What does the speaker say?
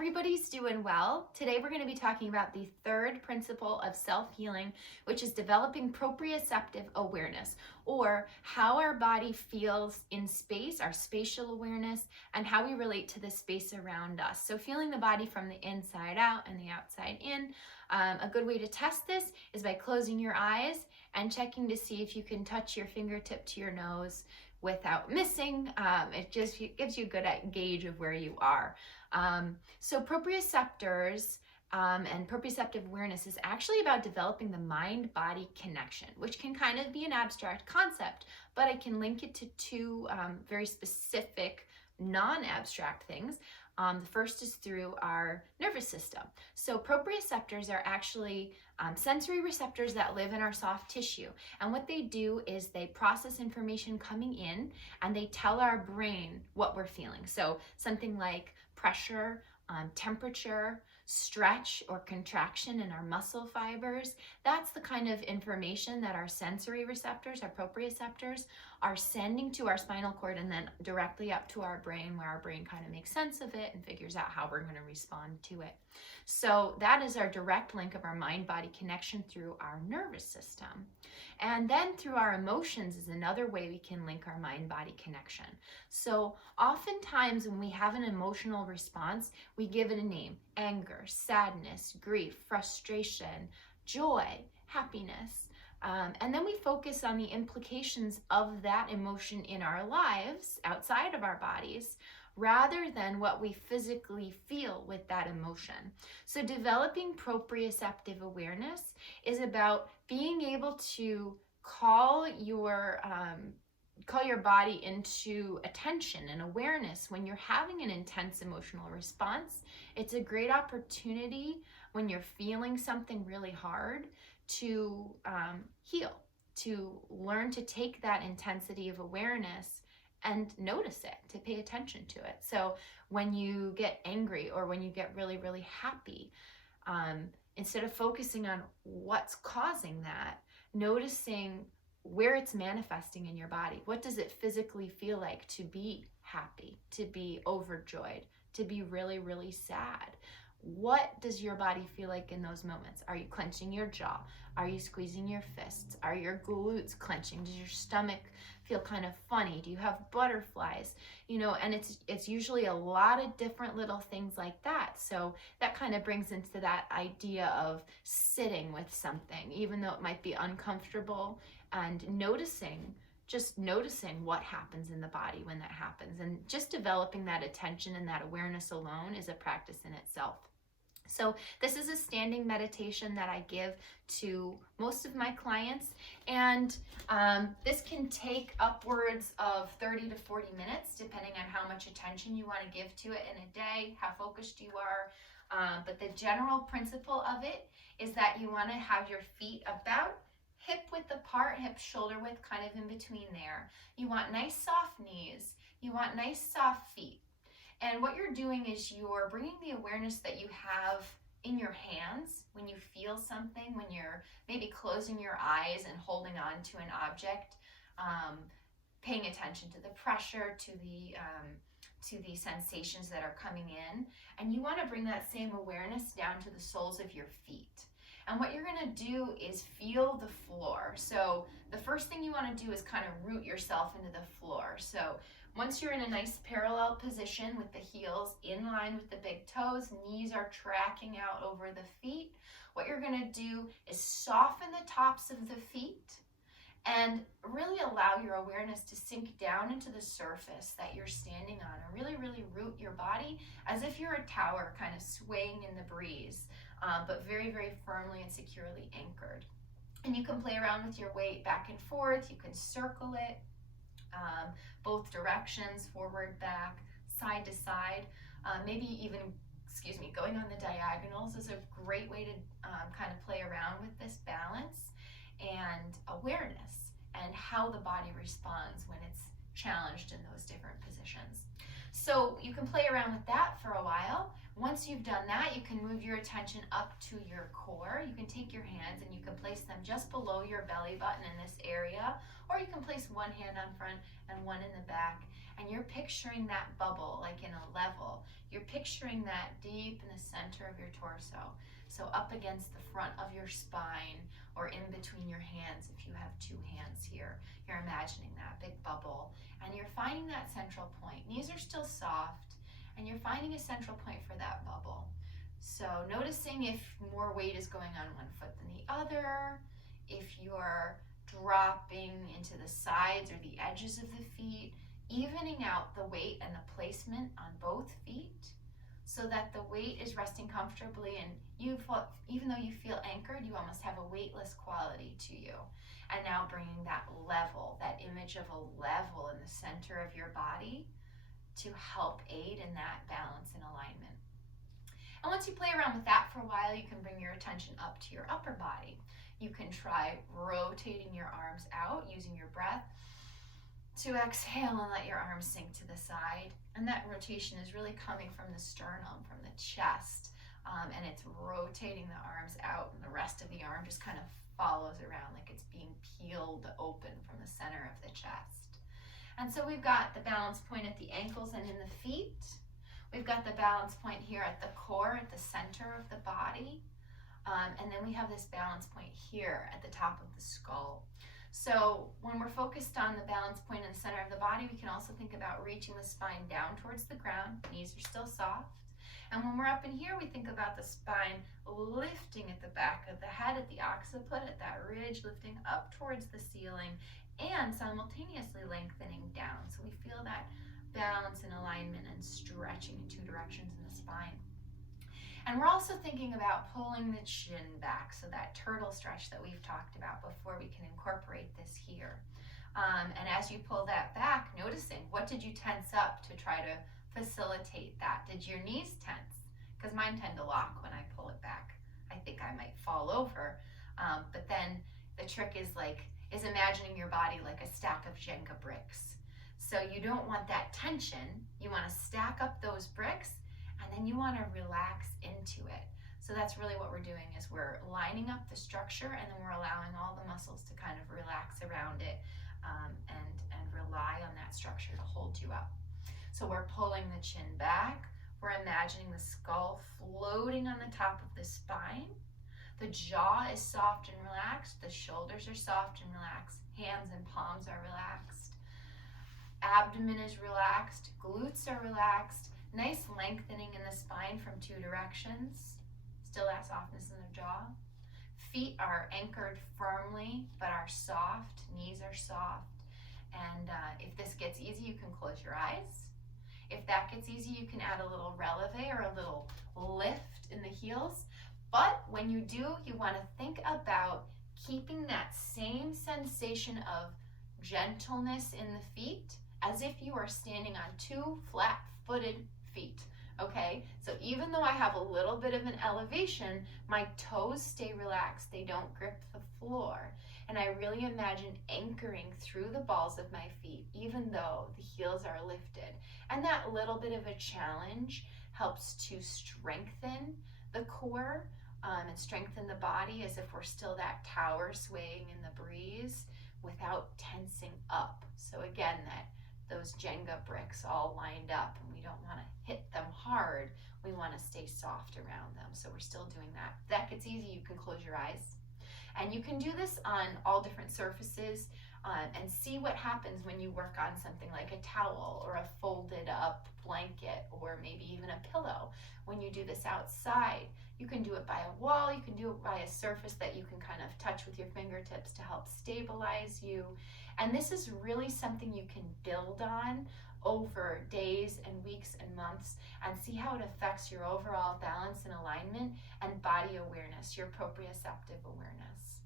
everybody's doing well. Today we're going to be talking about the third principle of self-healing, which is developing proprioceptive awareness, or how our body feels in space, our spatial awareness, and how we relate to the space around us. So feeling the body from the inside out and the outside in. A good way to test this is by closing your eyes and checking to see if you can touch your fingertip to your nose without missing. It just gives you a good gauge of where you are. So proprioceptors and proprioceptive awareness is actually about developing the mind-body connection, which can kind of be an abstract concept, but I can link it to two very specific non-abstract things. The first is through our nervous system. So proprioceptors are actually sensory receptors that live in our soft tissue. And what they do is they process information coming in and they tell our brain what we're feeling. So something like pressure, temperature, stretch or contraction in our muscle fibers, that's the kind of information that our sensory receptors, our proprioceptors, are sending to our spinal cord and then directly up to our brain, where our brain kind of makes sense of it and figures out how we're going to respond to it. So that is our direct link of our mind-body connection through our nervous system. And then through our emotions is another way we can link our mind-body connection. So oftentimes when we have an emotional response, we give it a name: anger, sadness, grief, frustration, joy, happiness. And then we focus on the implications of that emotion in our lives outside of our bodies, rather than what we physically feel with that emotion. So developing proprioceptive awareness is about being able to call your body into attention and awareness when you're having an intense emotional response. It's a great opportunity when you're feeling something really hard to heal, to learn to take that intensity of awareness and notice it, to pay attention to it. So when you get angry or when you get really, really happy, instead of focusing on what's causing that, noticing where it's manifesting in your body. What does it physically feel like to be happy, to be overjoyed, to be really, really sad? What does your body feel like in those moments? Are you clenching your jaw? Are you squeezing your fists? Are your glutes clenching? Does your stomach feel kind of funny? Do you have butterflies? And it's usually a lot of different little things like that. So that kind of brings into that idea of sitting with something, even though it might be uncomfortable, and just noticing what happens in the body when that happens. And just developing that attention and that awareness alone is a practice in itself. So this is a standing meditation that I give to most of my clients, and this can take upwards of 30 to 40 minutes, depending on how much attention you want to give to it in a day, how focused you are. But the general principle of it is that you want to have your feet about hip width apart, hip shoulder width kind of in between there. You want nice soft knees. You want nice soft feet. And what you're doing is you're bringing the awareness that you have in your hands when you feel something, when you're maybe closing your eyes and holding on to an object, paying attention to the pressure, to the sensations that are coming in. And you want to bring that same awareness down to the soles of your feet. And what you're going to do is feel the floor. So the first thing you want to do is kind of root yourself into the floor. So once you're in a nice parallel position with the heels in line with the big toes, knees are tracking out over the feet, what you're going to do is soften the tops of the feet and really allow your awareness to sink down into the surface that you're standing on, and really, really root your body as if you're a tower kind of swaying in the breeze, but very, very firmly and securely anchored. And you can play around with your weight back and forth. You can circle it both directions, forward, back, side to side, maybe even, going on the diagonals is a great way to kind of play around with this balance and awareness and how the body responds when it's challenged in those different positions. So you can play around with that for a while. Once Once you've done that, you can move your attention up to your core. You can take your hands and you can place them just below your belly button in this area, or you can place one hand on front and one in the back. And you're picturing that bubble like in a level. You're picturing that deep in the center of your torso. So up against the front of your spine or in between your hands if you have two hands here. You're imagining that big bubble and you're finding that central point. Knees are still soft and you're finding a central point for that bubble. So noticing if more weight is going on one foot than the other, if you're dropping into the sides or the edges of the feet, evening out the weight and the placement on both feet so that the weight is resting comfortably and even though you feel anchored, you almost have a weightless quality to you. And now bringing that level, that image of a level in the center of your body to help aid in that balance and alignment. And once you play around with that for a while, you can bring your attention up to your upper body. You can try rotating your arms out using your breath to exhale and let your arms sink to the side. And that rotation is really coming from the sternum, from the chest, and it's rotating the arms out, and the rest of the arm just kind of follows around like it's being peeled open from the center of the chest. And so we've got the balance point at the ankles and in the feet. We've got the balance point here at the core, at the center of the body. And then we have this balance point here at the top of the skull. So when we're focused on the balance point in the center of the body, we can also think about reaching the spine down towards the ground. Knees are still soft. And when we're up in here, we think about the spine lifting at the back of the head, at the occiput, at that ridge, lifting up towards the ceiling and simultaneously lengthening down. So we feel that balance and alignment and stretching in two directions in the spine. And we're also thinking about pulling the chin back, so that turtle stretch that we've talked about before, we can incorporate this here. And as you pull that back, noticing what did you tense up to try to facilitate that? Did your knees tense? Because mine tend to lock when I pull it back. I think I might fall over. But then the trick is imagining your body like a stack of Jenga bricks. So you don't want that tension. You want to stack up those bricks and then you want to relax into it. So that's really what we're doing, is we're lining up the structure and then we're allowing all the muscles to kind of relax around it and rely on that structure to hold you up. So we're pulling the chin back. We're imagining the skull floating on the top of the spine. The jaw is soft and relaxed. The shoulders are soft and relaxed. Hands and palms are relaxed. Abdomen is relaxed. Glutes are relaxed. Nice lengthening in the spine from two directions. Still that softness in the jaw. Feet are anchored firmly but are soft. Knees are soft. And if this gets easy, you can close your eyes. If that gets easy, you can add a little releve or a little lift in the heels. But when you do, you want to think about keeping that same sensation of gentleness in the feet as if you are standing on two flat-footed feet, okay? So even though I have a little bit of an elevation, my toes stay relaxed. They don't grip the floor. And I really imagine anchoring through the balls of my feet, even though the heels are lifted. And that little bit of a challenge helps to strengthen the core and strengthen the body, as if we're still that tower swaying in the breeze without tensing up. So again, those Jenga bricks all lined up, and we don't want to hit them hard. We want to stay soft around them. So we're still doing that. If that gets easy, you can close your eyes. And you can do this on all different surfaces and see what happens when you work on something like a towel or a folded up blanket or maybe even a pillow. When you do this outside, you can do it by a wall, you can do it by a surface that you can kind of touch with your fingertips to help stabilize you. And this is really something you can build on over days and weeks and months and see how it affects your overall balance and alignment and body awareness, your proprioceptive awareness.